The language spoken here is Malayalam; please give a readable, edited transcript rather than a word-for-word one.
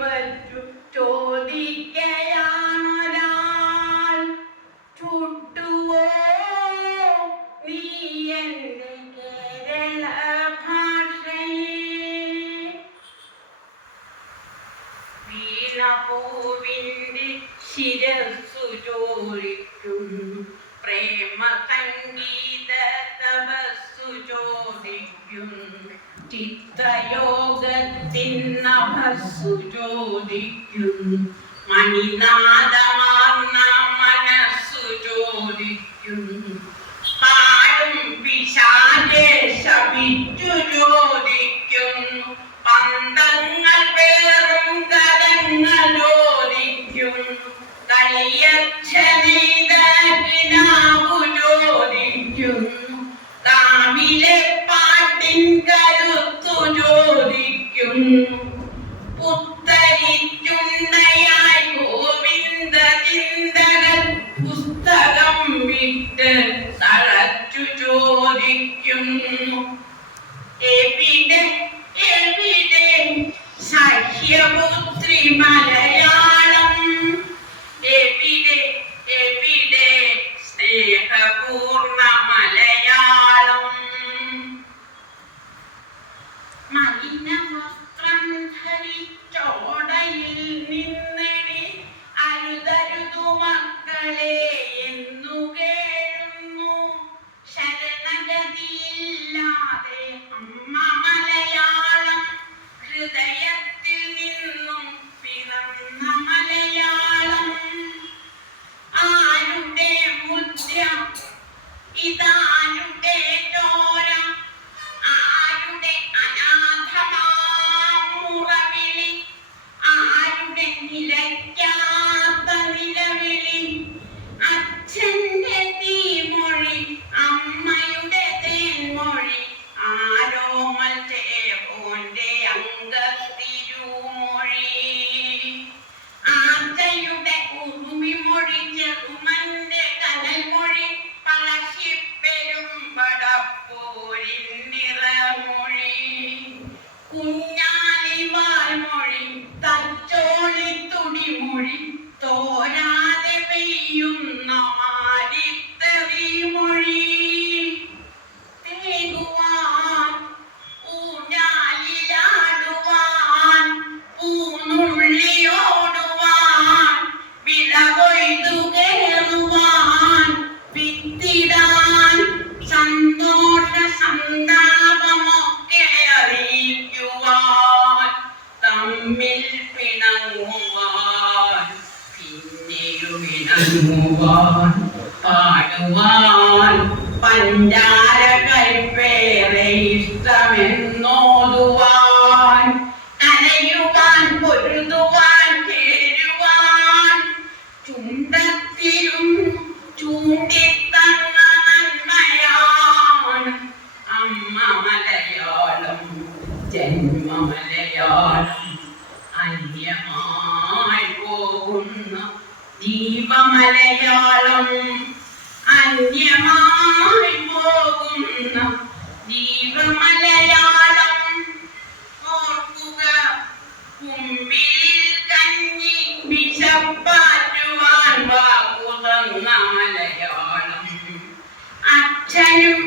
വച്ചു ചോദിക്കയാണൊരാൾ, ചുട്ടുവോ നീ എൻ്റെ കേരള ഭാഷയെ? വീണപൂവിൻ്റെ ശിരസ്സു ചോദിക്കുന്നു, പ്രേമ സംഗീത തപസ്സു ചോദിക്കുന്നു, ചിത്രയോഗത്തിനഭസ്സു ചോദിക്കുന്നു, മണിനാദമാർന്ന മനസ്സു ചോദിക്കുന്നു, പാടും പിശാചെ ശപിച്ചു ചോദിക്കുന്നു, പന്തങ്ങൾ പേറും കലങ്ങൾ ചോദിക്കുന്നു, കളിയച്ഛനീതാക്കിനാവു ചോദിക്കുന്നു, കാവിലെ പാട്ടിൻ കരുത്തു ചോദിക്കുന്നു, പുത്തരിച്ചുണ്ടയായി ഗോവിന്ദ ചിന്തകൾ പുസ്തകം വിട്ട് തളച്ചു ചോദിക്കുന്നു, എവിടെ എവിടെ സഹ്യപുത്രി മലയാളം? എവിടെ എവിടെ സ്നേഹപൂർണ്ണ മലയാളം? മലിന വസ്ത്രം ധരിച്ചോടയിൽ നിന്നടി അരുതരുതു മക്കളെ എന്നു കേഴുന്നു, ശരണഗതിയില്ലാതെ അമ്മ മലയാളം, ഹൃദയത്തിൽ നിന്നും പിറന്ന മലയാളം. ആരുടെ മുദ്ര ഇതാരുടെ ചോര, ആരുടെ അനാഥമാമുറവിളി, ആരുടെ നിലയ്ക്കാത്ത നിലവിളി, അച്ഛൻ്റെ തീമൊഴി അമ്മയുടെ തേൻമൊഴി, ആരോമൽ ചേവോന്റെ അംഗത്തിരുമൊഴി, ആർച്ചയുടെ ഉറുമിമൊഴി, ചെറുമന്റെ കനൽമൊഴി, പഴശ്ശിപ്പെരുമ്പടപ്പോരിൻ നിറമൊഴി, കുഞ്ഞാലിവാൽമൊഴി, തച്ചോളിത്തുടിമൊഴി, തോരാതെ പെയ്യുന്ന മാരിത്തറിമൊഴി, തേകുവാൻ ഊഞ്ഞാലിലാടുവാൻ പൂനുള്ളിയോടുവാൻ, വിളകൊയ്തു കയറുവാൻ, വിത്തിടാൻ, സന്തോഷ സന്താപമൊക്കെ അറിയിക്കുവാൻ, തമ്മിൽ പിണങ്ങുവാൻ, പിന്നെയും ഇണങ്ങുവാൻ, പാടുവാൻ പഞ്ചാര കൈപ്പേറെ ഇഷ്ടമെന്നോതുവാൻ, കരയുവാൻ പൊരുതുവാൻ ചേരുവാൻ, ചുണ്ടത്തിലും ചൂണ്ടിത്തന്ന നന്മയാണ് അമ്മ മലയാളം, ജന്മ മലയാളം. അന്യമായി പോകുന്ന ജീവമലയാളം, അന്യമായി പോകുന്ന ജീവമലയാളം. ഓർക്കുക കുമ്പിളിൽ കഞ്ഞി വിശപ്പാറ്റുവാൻ വാക്കു തന്ന മലയാളം, അച്ഛനും